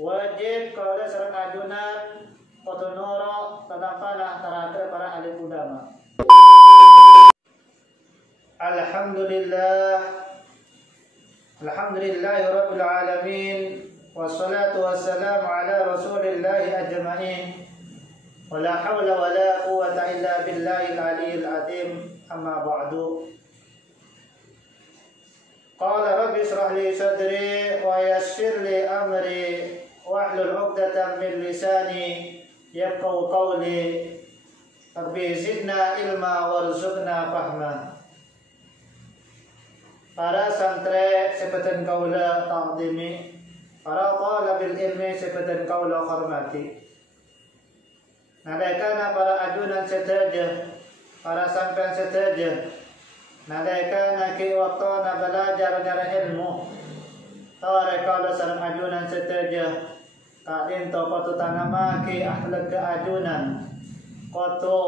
Wajib kalau sareng ajunan kotonoro tadapana tarakhir para alim ulama. Alhamdulillahirabbil alamin wassalatu wassalamu ala rasulillahi ajmain. Wala haula wala quwwata illa billahil aliyyil azim. Amma ba'du. Qala rabbi shrah li sadri wa yassir li amri wahlul 'uqdatam min lisani yafqahu qawli. Rabbi zidna ilma warzuqna fahma. Para santri sepetan kaula ta'zimi, para talabil ilmi sepetan kaula hormati. Nalaikana para ajunan setaja, para sampean setaja. Nalaikana ki waktana belajar nyara ilmu. Tare kaula sareng ajunan setaja. Kadin to kotu tanamaki akhlak keajunan. Kotu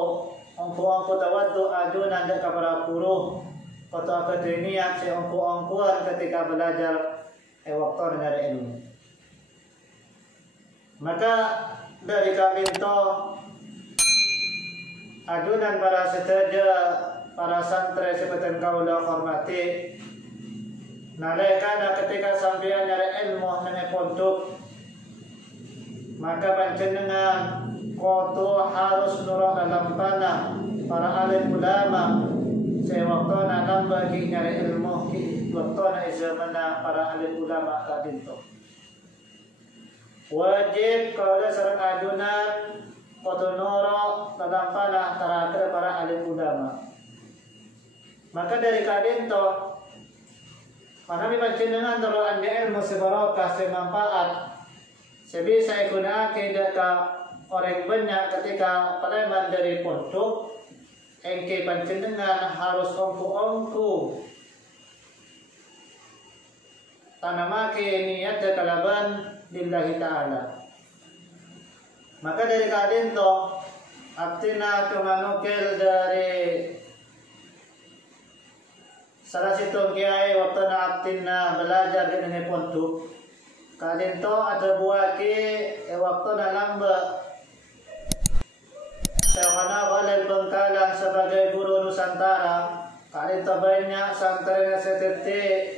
ongku tawaddu ajunan dak para guru. Kotu akademia si ongku-ongkuan ketika belajar waktu nyara ilmu. Maka dari kadin to ajunan para setaja, para santri sepetan kaula hormati. Nalaikana ketika sampeyan nyari ilmu nang pondok, maka panjenengan koto harus nurut dalam panah para alim ulama. Sewaktona nambah ki nyari ilmu ki waktona zamana para alim ulama kadinto. Wajib kalau sareng ajunan kotonoro dalam panah terakhir para alim ulama. Maka dari kadinto manami panjenengan toroan di ilmu sebarokah semanfaat sebisa ikunake deka orang banyak ketika peleman dari pondok. Engke panjenengan harus ongku-ongku tanamake niat kalaban lillahi ta'ala. Maka dari kadin to aktina kemanukil dari salah satu kiai waktu na aktina belajar di nene pondok. Kadin to ada buaki waktu na lamba Syekhana Khalil Bengkalang sebagai guru Nusantara. Kadin to banyak santrinya setete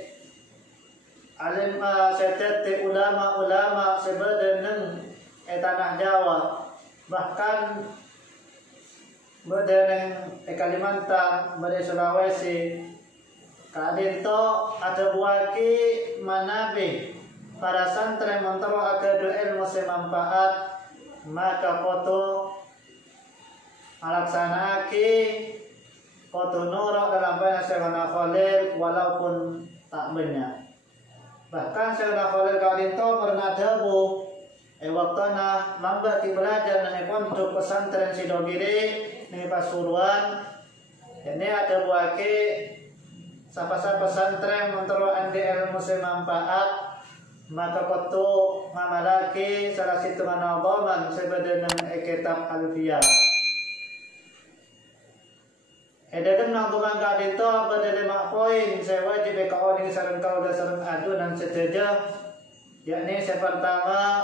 alim setete ulama-ulama sebadan tanah Jawa, bahkan berdeneng Kalimantan, berde Sulawesi. Kadin to ada buaki manabi para santri mentero agado ilmu semanfaat, maka foto alaksanaki foto nurok dalam banyak Syekhana Khalil walaupun tak banyak. Bahkan Syekhana Khalil kadin to pernah dawu waktana mambah ki belajar nang pondok pesantren Sidogiri ning Pasuruan. Ini ada buake sapa-sapa pesantren mentero ande ilmu semanfaat, maka kotu mamalaki salah satu manadoman sebadan kitab Alfiyah. Edakan nang tulang kadin to pada 5 poin saya wajib kaoning sareng kaula sareng ajunan sedaja, yakni yang pertama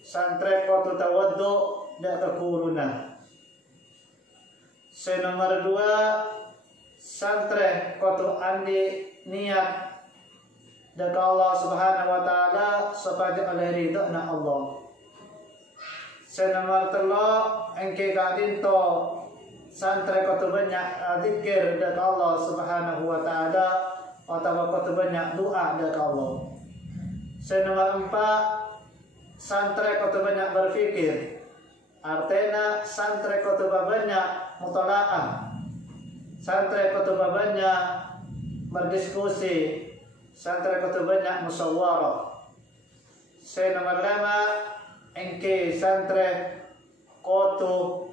santri kotu tawaddu dak kekuruna. Nomor 2 santri kotu andi niat dak Allah Subhanahu wa taala supaya oleh ridha Allah. Nomor 3 engke kadin to santri kotu banyak zikir dak Allah Subhanahu wa taala atau kotu banyak doa dak Allah. Nomor 4 santri kotu banyak berfikir. Artinya santri kotu banyak mutalaah. Santri kotu banyak berdiskusi. Santri kotu banyak musyawarah. Nomor 5 engke santri kotu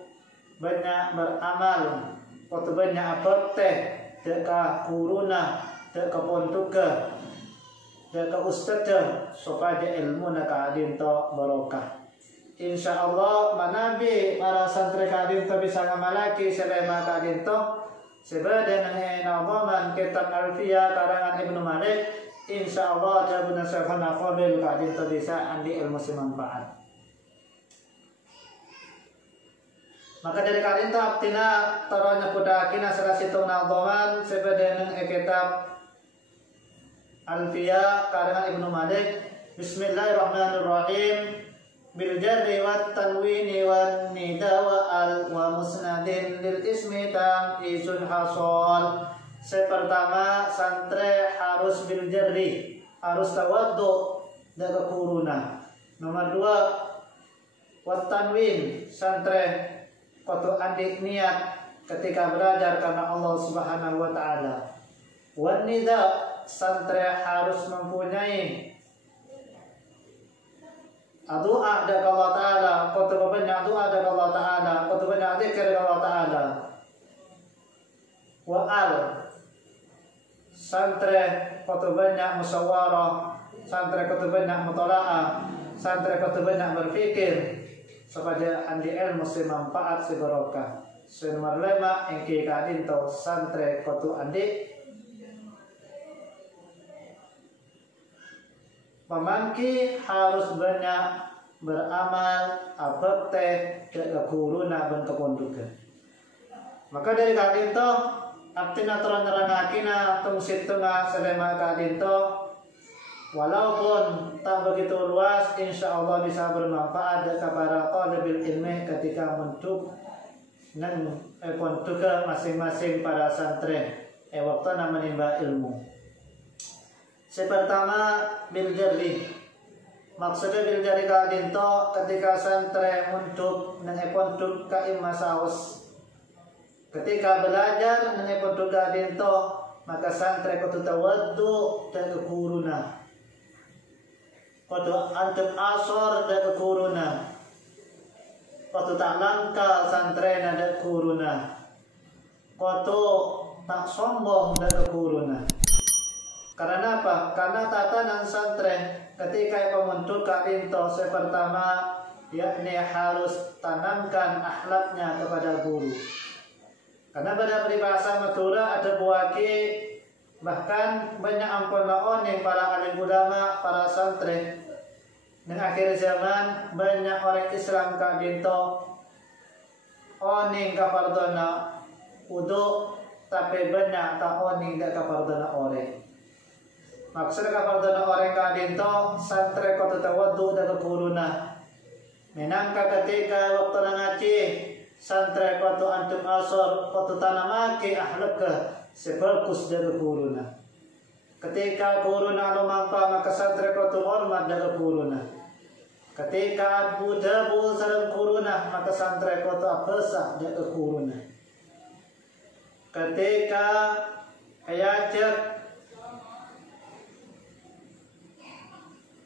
banyak beramal, kotu banyak praktek deka kuruna, deka pontuka, deka ustadz supaya ilmu nak adin to barokah. insya Allah manabi para santri kadin to bisa ngamalaki selema kadin to sebadan na'zaman kitab Alfiyah karangan Ibnu Malik insya Allah jabuna syekhana Khalil kadin to bisa andi ilmu semanfaat. Maka dari kadin to abtina taronya kudakina salah situ na'zaman sebadan kitab Alfiyah karangan Ibnu Malik. Bismillahirrahmanirrahim. Bil jarri wat tanwini wan nida wa al wa musnadin lil ismi tamizun hasol. Pertama santre harus bil jarri, harus tawaddu dan kuruna. Nomor dua wat tanwin, santre kudu andik niat ketika belajar karena Allah Subhanahu wa taala. Wan nida, santre harus mempunyai doa dari Allah Ta'ala, kutu banyak doa dari Allah Ta'ala, kutu banyak zikir dari Allah Ta'ala. Wa al, santre kutu banyak musyawarah, santre kutu banyak mutola'ah, santre kutu banyak berpikir supaya andi ilmu si manfaat si barokah. Nomor 5 engki kadin to santre kutu andi pemangki harus banyak beramal abekte ke kuruna ben kepondukan. Maka dari kadinto abtina turun nerangakina tung situna selema kadinto walaupun tak begitu luas insya Allah bisa bermanfaat kepada talibul ilmi ketika mentuk nang ponduka masing-masing para santri waktu menimba ilmu. Pertama bil jarri, maksudnya bil jarri kadin to ketika santre untuk nangeponduk ka imma saus. Ketika belajar nangeponduk kadin to maka santre kudu tawaddu dan kuruna. Kudu antep asor dan kuruna. Kudu tak langka santre dan kuruna. Kudu tak sombong dan kuruna. Karena apa? Karena tatanan santren ketika pembentuk kadinto pertama yakni harus tanamkan akhlaknya kepada guru. Karena pada peribahasa Madura ada buaki bahkan banyak ampun laoning para alim ulama, para santren. Dan akhir zaman banyak orang Islam kadinto oning kapardona udo tapi banyak tak oning dak kapardona ore. Maksudnya kapardona orang kadinto santre kudu tawaddu dan kuruna. Menangka ketika waktu ngaji santre kudu antum asor kudu tanamake akhlak sebagus dan kuruna. Ketika kuruna anu mangka maka santre kudu hormat dan kuruna. Ketika budabu sareng kuruna maka santre kudu apesah dan kuruna. Ketika ayajak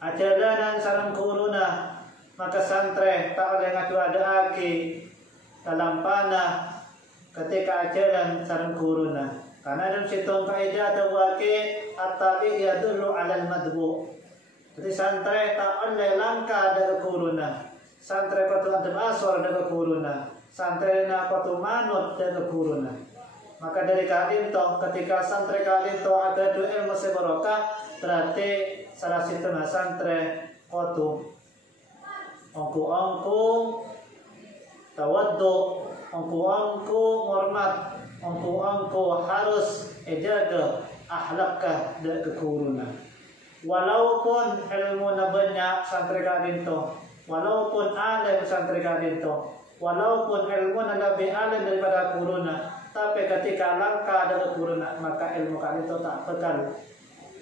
ajalanan sareng kuruna maka santre tak oleh ngadu-adaake dalam panah ketika ajalan sareng kuruna karena dalam situng kaidah atau wake at-tabi yadullu 'alal madbu. Jadi santre tak oleh langka dari kuruna, santre kudu adem asor dari kuruna, santre na kudu manut dari kuruna. Maka dari kadinto ketika santre kadinto ada dua ilmu sebarokah berarti salah situ santri kudu ongku tawaddu, ongku hormat, ongku harus jaga akhlakah dan kekuruna. Walaupun ilmu banyak santri kadinto, walaupun alim santri kadinto, walaupun ilmu lebih alim daripada kuruna, tapi ketika langka dan kuruna maka ilmu kadinto tak bekal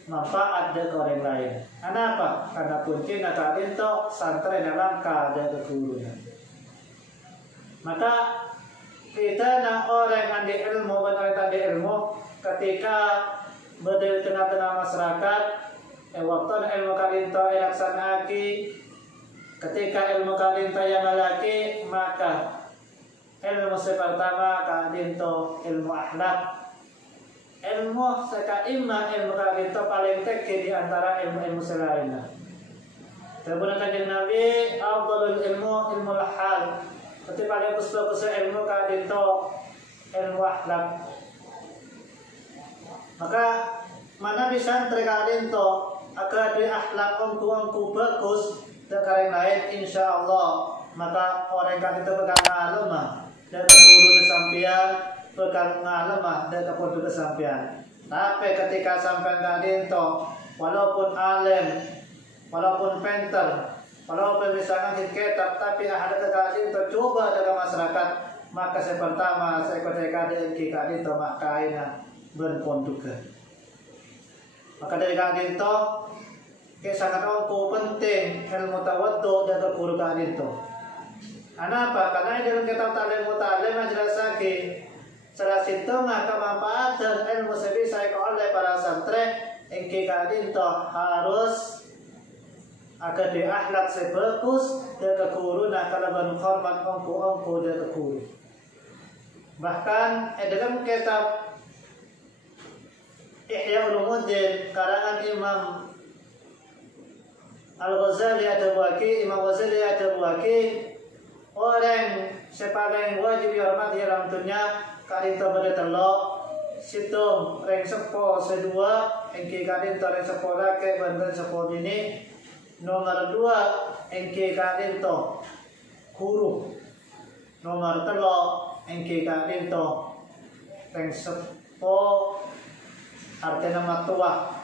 manfaat dari orang lain. Kenapa? Karena kunci nakarin itu santri langka dari keguruan. Maka kita nak orang andi ilmu, orang andi ilmu ketika berada di tengah-tengah masyarakat, waktu ilmu kalinto laksanaaki, ketika ilmu kalinto yang lelaki maka ilmu pertama kalinto ilmu akhlak. Ilmu seka imma ilmu kadinto paling tinggi di antara ilmu-ilmu selainnya. Kemudian kanjeng Nabi afdhalul ilmu ilmul hal. Ketika paling bagus ilmu kadito ilmu akhlak. Maka mana bisa santri kadito agar di akhlak ongku bagus dan lain insya Allah. Maka orang kadito pegang alemah dan guru kesampian pegang alemah dan keputu kesampian. Tapi ketika sampai kadito walaupun alim, walaupun penter, walaupun misalkan kitab, tapi ada kekasih tercoba dengan masyarakat, maka saya pertama saya ketika kita itu makainya berpondukan. Maka dari kadito, sangat penting ilmu tawaddu dan guru kadito. Kenapa? Karena dalam kitab Ta'lim Muta'allim jelas lagi salah situ kemanfaatan ilmu sebisa oleh para santri engke kadito harus agar di akhlak sebagus dan keguruna kalaban hormat ongku dan keguru. Bahkan dalam kitab Ihya Ulumuddin karangan Imam Al-Ghazali Ad-Dabwaki, Imam Ghazali Ad-Dabwaki, orang sepaling wajib dihormati dalam dunia kadito pada telok situng reng sepo sedua engke kadito reng sepo laki bantuan sepo bini. Nomor 2 engke kadito guru. Nomor 3 engke kadito reng sepo artinya matua.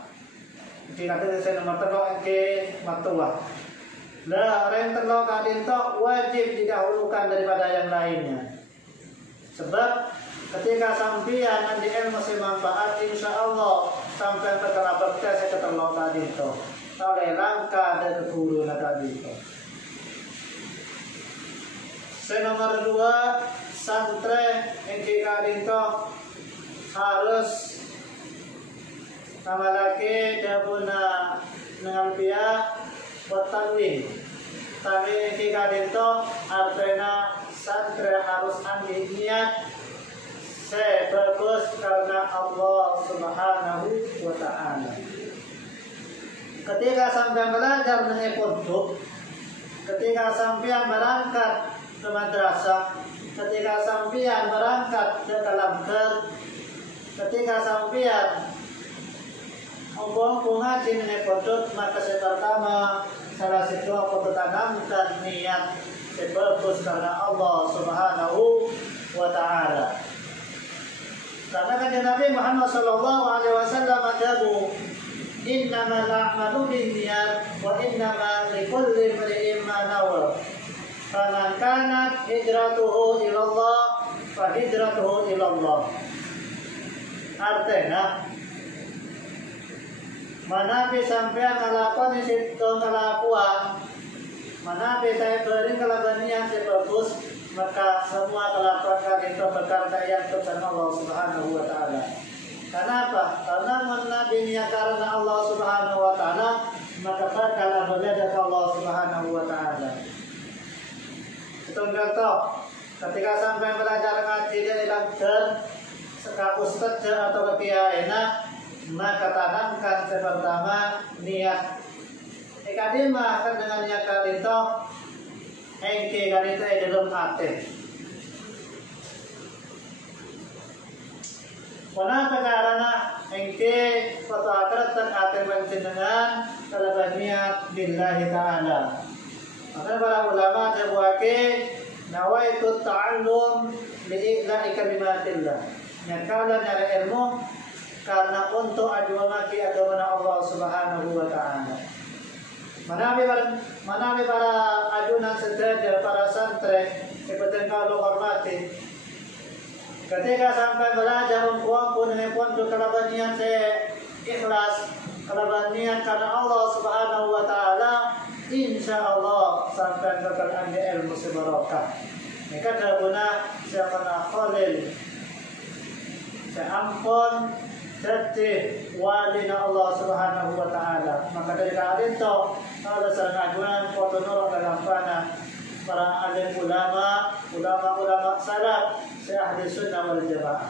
Engke kadito nomor 3 engke matua. Lah reng telo kadito wajib didahulukan daripada yang lainnya. Sebab ketika sampian di ilmu semanfaat insya Allah sampai perkara bakti saya ketelo kadito. Oleh langkah dan guru tadi itu. Nomor 2 santri yang kadito harus nama laki dabuna dengan pihak bertanwin. Tapi yang kadito artinya santri harus ambil niat sebagus karena Allah Subhanahu wa Ta'ala. Ketika sampai belajar dengan pondok, ketika sampai berangkat ke madrasah, ketika sampai berangkat ke kalamker, ketika sampai ngaji dengan pondok, maka saya pertama salah satu aku tanamkan niat sebagus karena Allah Subhanahu wa Ta'ala. Karena kata Nabi Muhammad sallallahu alaihi wasallam adabu innamal a'malu binniyat wa innamal likulli imri'in ma nawa. Faman kanat hijratuhu ila Allah fa hijratuhu ila Allah. Artinya manapi sampean ngalakon situ kelakuan, manapi saya beri kelabanian sebagus, maka semua kelakuan itu berkata yang kepada Allah Subhanahu wa Ta'ala. Kenapa? Karena menabinya karena Allah Subhanahu wa Ta'ala, maka bakal berbeda ke Allah Subhanahu wa Ta'ala. Itu contoh, ketika sampai belajar ngaji dari langgar, seka ustaz atau ketia enak, maka tanamkan pertama niat. Ikadimah kan dengan niat itu, engke kanito dalam hati. Kenapa? Karena engke foto akhirat dan hati panjenengan kalaban niat billahi ta'ala. Maka para ulama jawabake nawaitu ta'allum li'i'la'i kalimatillah. Nyakalan nyari ilmu karena untuk agama Allah Subhanahu wa Ta'ala. Manabi para ajunan sederhana para santri seperti kalau hormati. Ketika sampai belajar uang pun dengan pondok kelabanian saya ikhlas, kelabanian karena Allah Subhanahu wa Ta'ala, insya Allah sampai berkat ilmu sebarokah. Mereka guna siapa Khalil, saya ampun jadi walina Allah Subhanahu wa Ta'ala. Maka dari kali itu ada sangaduan foto nurul dalam panah para alim ulama salaf ahli sunnah wal jamaah.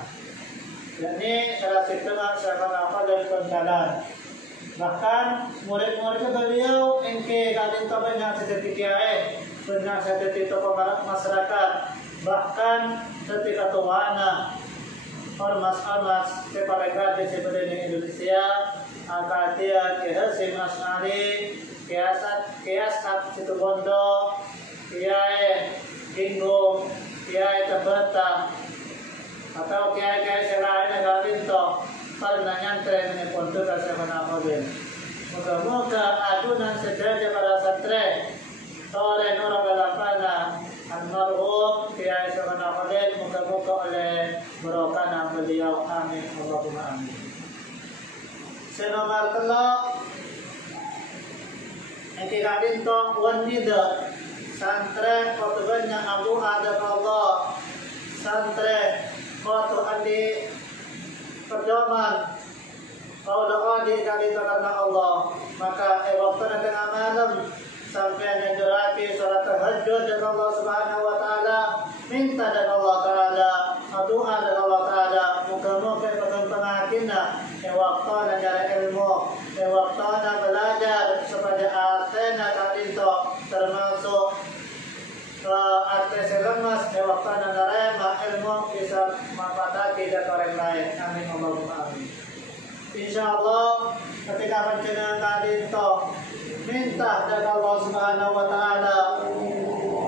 Yakni salah satu siapa apa dari kontalan. Bahkan murid-murid beliau engke kadin to banyak seperti kiai, banyak seperti tokoh masyarakat, bahkan ketika tuana ormas-ormas separegat seperti di Indonesia, Akatia, Ki Hasyim Asy'ari, Kiasat Situbondo, Kiai Inggung, Kiai Tebeta, atau kiai-kiai selain kadin to pernah nyantren dengan pondok Syaikhuna Khalil. Moga-moga adunan sejajar para santri Tore Nurul Alafana Almarhum Kiai Syaikhuna Khalil, moga-moga oleh berokana beliau, amin Allahumma amin. Senomor telok Engkikadin tong wanida santri kotubannya Abu Adab Allah, santri kotu andi perdoman kau doa di kali karena Allah, maka waktu tengah malam sampai menjerapi salat tahajud dari Allah Subhanahu wa taala, minta dari Allah taala, doa dari Allah taala, muka-muka pengakinna waktu menjara ilmu, waktu belajar supaya artena tadi itu termasuk arti selemas, waktu nerema ilmu bisa mempataki dari orang lain, amin Allahumma amin. Insyaallah ketika panjenengan tadi itu minta dari Allah Subhanahu wa taala,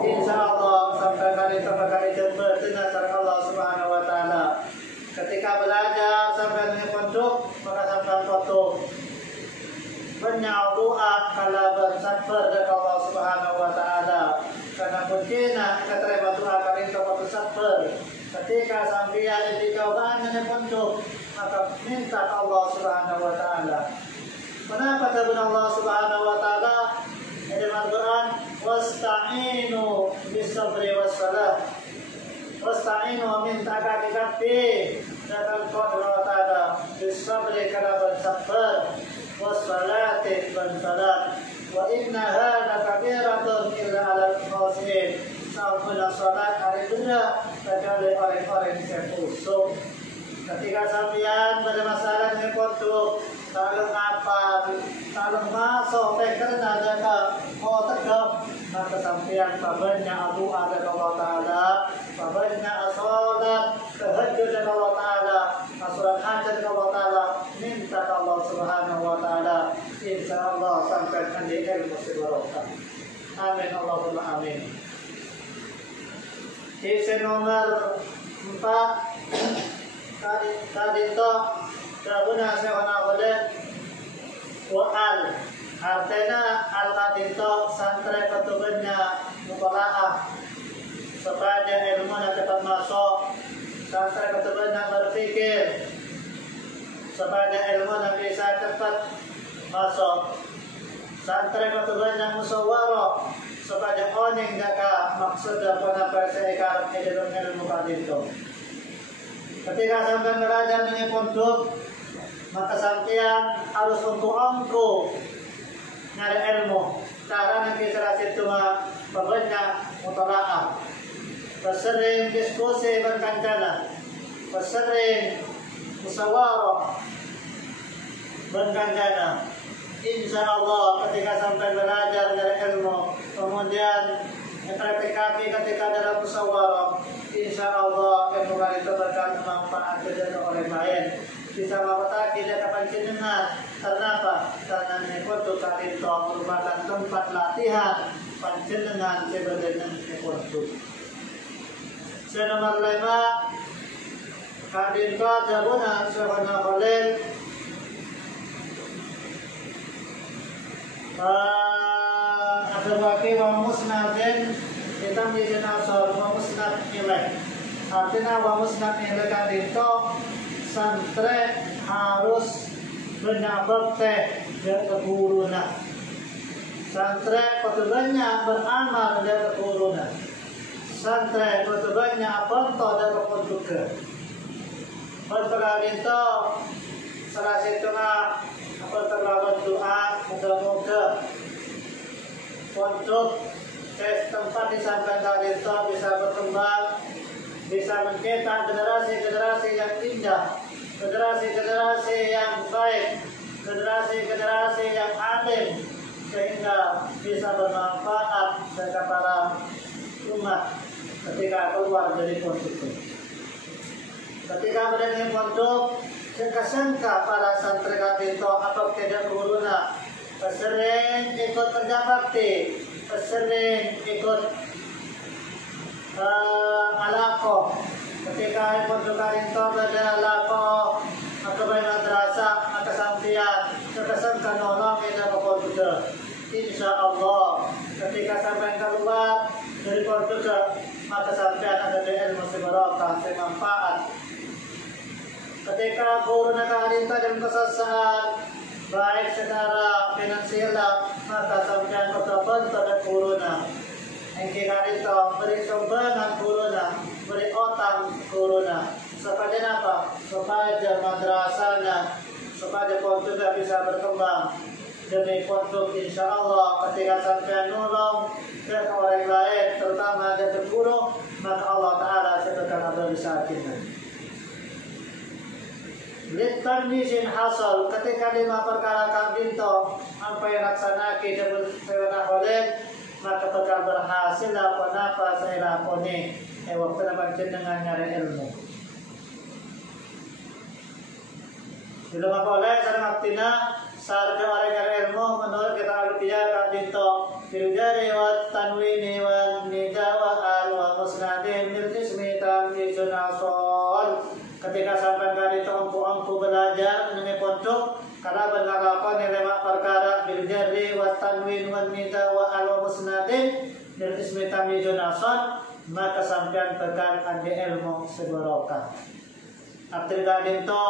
insyaallah sampai kali itu bakal bertanya dari Allah Subhanahu wa taala. Ketika belajar sampai dengan pondok, maka sampai foto banyak doa kalau bersabar dari Allah Subhanahu wa taala. Karena mungkin kita terima doa kali itu bersabar. Ketika sampai di cobaan dengan pondok, maka minta Allah Subhanahu wa taala. Kenapa kata Allah Subhanahu wa taala dalam Al-Qur'an, wasta'inu bis-sabri was-salah. Wasta'inu minta kaki-kaki dengan Allah taala bis-sabri kana bersabar, was-salati was-salat. Wa innaha lakabiratun illa 'alal khashi'in. Sahabat salat hari benar kecuali orang-orang yang khusyuk. Ketika sampean pada masalah dengan pondok, kalau apa, kalau masuk karena jaga mau tegak, maka sampean babanya Abu Adab Allah Taala, babanya salat tahajud dari Allah Taala, surat hajat dari Allah Taala, minta Allah Subhanahu wa taala, insyaallah sampai di ilmu barokah. Amin Allahumma amin. Kisah nomor 4 tadi itu Rabbuna Syaikhuna Khalil wa artinya al tadi itu santri ketubannya mutalaah supaya ilmu dapat masuk, santri ketubannya berpikir supaya ilmu bisa cepat masuk, santri ketubannya musyawarah supaya oning jaka maksud dan penafsir ikat dalam ilmu tadi itu. Ketika sampai belajar dengan pondok, maka sampean harus untuk angku nyari ilmu. Cara nanti serasi cuma banyak mutalaah, bersering diskusi berkancana, bersering musyawarah berkancana. Insya Allah ketika sampai belajar dari ilmu, kemudian praktikasi ketika dalam musyawarah, insya Allah ilmu itu akan manfaat dari orang lain. Bisa memperbaiki dari panjenengan. Kenapa? Karena nekot kali itu merupakan tempat latihan panjenengan sebagai nekot. Nomor 5 kadin ka Rabbuna Syaikhuna Khalil Abdul-Waqi wa musnadin kita menjadi asal wa musnad ilaih. Artinya wa musnad ilaih kadin to santri harus berbakti kepada gurunya. Santri ketubannya beramal dari gurunya. Santri ketubannya apa dari pondoknya. Berkali itu salah satunya apa terlalu doa moga-moga pondok tempat disampaikan itu bisa berkembang, bisa mencetak generasi-generasi yang indah, generasi-generasi yang baik, generasi-generasi yang alim, sehingga bisa bermanfaat bagi para umat ketika keluar dari pondok itu. Ketika berada di pondok, sangka para santri kabinto atau tidak guruna sering ikut kerja bakti, sering ikut alako. Ketika pondok kabinto berada alako atau madrasah maka sampian sangka nolong kita ke pondok. Insya Allah ketika sampai keluar dari pondok maka sampian ada ilmu sebarokah bermanfaat. Ketika corona karinta dan kesesatan baik secara finansial maka sampai ketepan pada corona. Engke karinta beri sumbangan corona, beri otang corona. Supaya apa? Supaya madrasahnya, supaya pondok bisa berkembang. Demi pondok insya Allah ketika sampai nolong ke orang lain terutama dari guru maka Allah Taala sedekah bersakinah. Litannisin hasal ketika 5 perkara kabinto sampai laksanaki dan oleh maka bakal berhasil apa saya lakoni waktu dapat dengan nyari ilmu. Bila makoleh sarang aktina sarga orang nyari ilmu menurut kita alfiah kabinto biljari wa tanwini wa nida wa al wa musnadin mirtismi tamizun asol. Ketika sampai kali itu ampu belajar mengenai pondok karena berlakukan yang 5 perkara biljari wa tanwin wa nida wa al wa musnadin mirtismi tamizun asol maka sampai bekal andi ilmu sebarokah. Abdul Qadir itu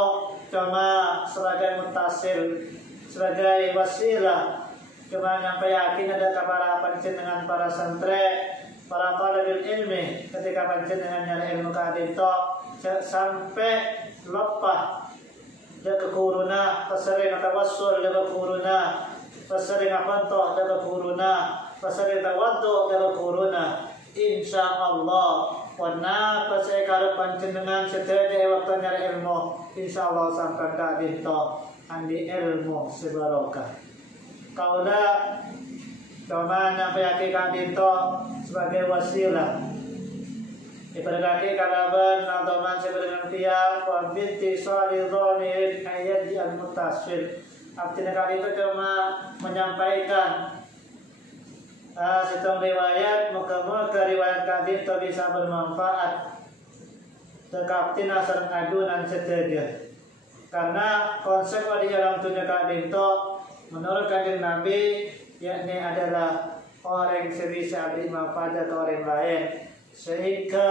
cuma sebagai mutasil, sebagai wasilah, cuma nyampe yakin ada para panjenengan para santri, para talibul ilmi ketika panjenengan nyari ilmu Qadir itu sampai lepas dari kuruna, pasering tawassul dari kuruna, pasering apanto dari kuruna, pasering tawaddu dari kuruna. Insya Allah warna pasai karep panjenengan sedaya waktu nyari ilmu insya Allah sampai Qadir itu andi ilmu sebarokah. Kaulah cuma nyampe yaki Qadir itu sebagai wasilah. Ibaratnya kalaban nantoman sebenarnya dia binti solidonirin ayat di al-mutasfir. Artinya kali itu cuma menyampaikan setong riwayat muka-muka riwayat Qadir itu bisa bermanfaat tekaptin asal adunan seteja. Karena konsep di dalam dunia Qadir itu menurut Kanjeng Nabi yakni adalah orang yang sebisa bermanfaat ke orang lain sehingga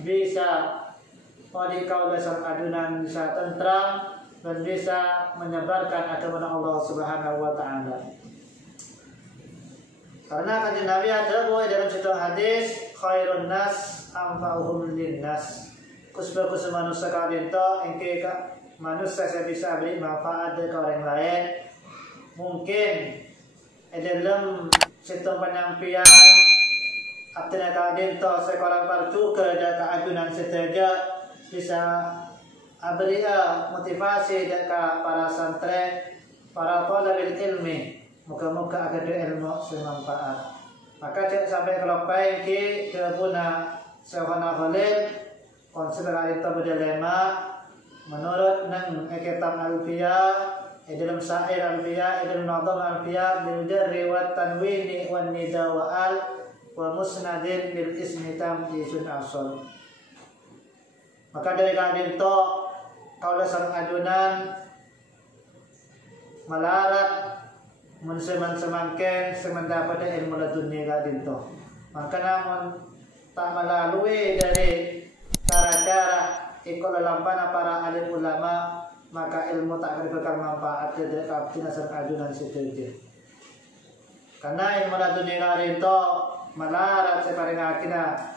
bisa pada kau dasar adunan bisa tentram dan bisa menyebarkan agama Allah Subhanahu wa taala. Karena Kanjeng Nabi ada bahwa dalam satu hadis khairun nas anfa'uhum linnas. Kusbagus manusia kalian to engke manusia saya bisa beri manfaat ke orang lain. Mungkin dalam satu penyampaian artinya kalian to sekarang partu ke keagunan seteja bisa beri motivasi ke para santri, para talibul ilmi. Moga-moga ada ilmu bermanfaat. Maka cek sampai kelopai ki kebuna Syekhana Khalil konsep itu berdilema menurut nang kitab Alfiyah dalam syair Alfiyah dalam nadam Alfiyah bil jarri wa tanwini wan nida wa al wa musnadin bil ismi tamjizun asal. Maka dari Qadir itu kaulah sareng adunan malarat mensemangken semendapat ilmu laduni Qadir itu. Maka namun tak melalui dari cara-cara ikut lelampana para alim ulama maka ilmu tak akan berkah manfaat dari kapten asal adunan setuju. Karena ilmu laduni Qadir itu malarat separing akina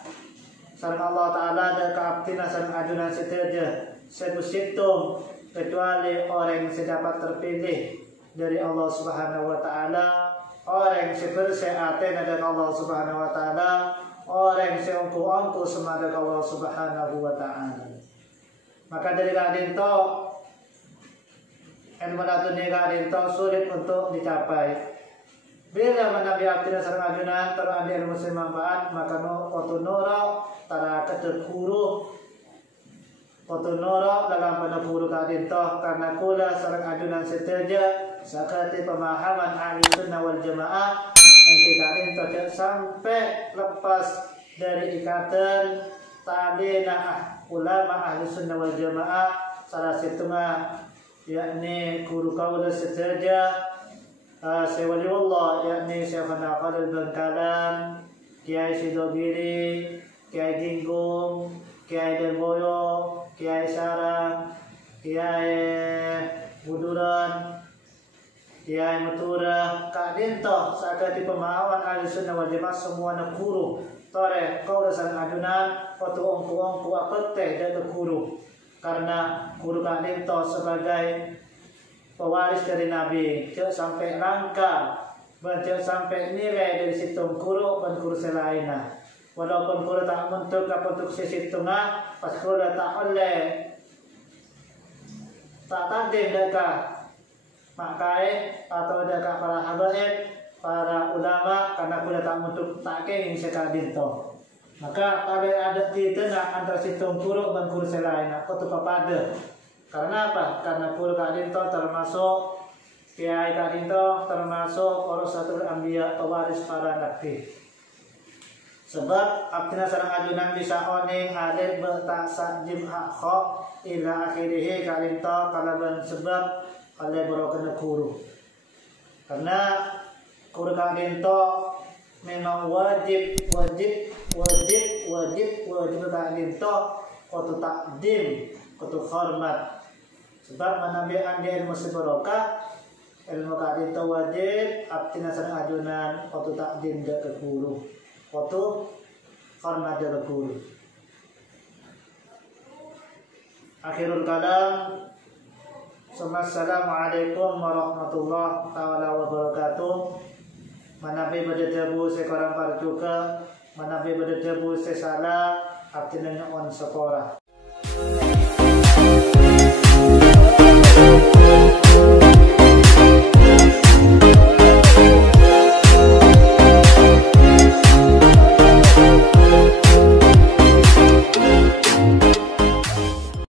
sareng Allah Taala dan kapten asal adunan setuju sebusitum kecuali orang yang sedapat terpilih dari Allah Subhanahu wa taala, orang yang seperseaten dari Allah Subhanahu wa taala, orang yang seungku-ungku sama dari Allah Subhanahu wa taala. Maka dari Qadir itu ilmu laduni Qadir itu sulit untuk dicapai. Bila manabi abdina sareng ajunan terandi ilmu manfaat maka otu noro tara kedekuru otu noro dalam penekuru kadintoh karena kula sareng ajunan seteja sakati pemahaman ahli sunnah wal jamaah yang kadintoh sampai lepas dari ikatan tabina ulama ahli sunnah wal jamaah salah satu yakni guru kaula seteja Syekh Waliullah yakni Syekhana Khalil Bangkalan, Kiai Sidogiri, Kiai Ginggung, Kiai Derboyo, Kiai Sarang, Kiai Buduran, Kiai Matura, Kak Dinto, sakati pemahaman ahli sunnah wal jamaah semua nak guru. Tore kau dasar ajunan, foto ongku apa teh dari guru. Karena guru Kak Dinto sebagai pewaris dari Nabi, cek sampai rangka, cek sampai nilai dari situng guru dan guru selainnya. Walaupun guru tak bentuk untuk sesitungah, pas guru tak oleh, tak takdim dekat makai atau dekat para habaib, para ulama, karena guru tak bentuk tak kenging sekadinto. Maka ada di tengah antara situng guru dan guru selainnya, kau tu kepada. Karena apa? Karena guru kadinto termasuk kiai kadinto termasuk warasatul anbiya pewaris para nabi. Sebab abdina sareng ajunan bisa oning alif bertaksa jim hakho ila akhirih kadinto kalaban sebab oleh berokena guru. Karena guru kadinto memang wajib kadinto kudu takdim kudu hormat. Sebab manabi andi ilmu sebarokah ilmu kadinto wajib abdina sareng ajunan kudu takdim ke guru kudu hormat ke guru. Akhirul kalam. Assalamualaikum warahmatullahi taala wabarakatuh. Manabi berdebu sekarang parjuka, manabi berdebu sesala abdina on sekolah.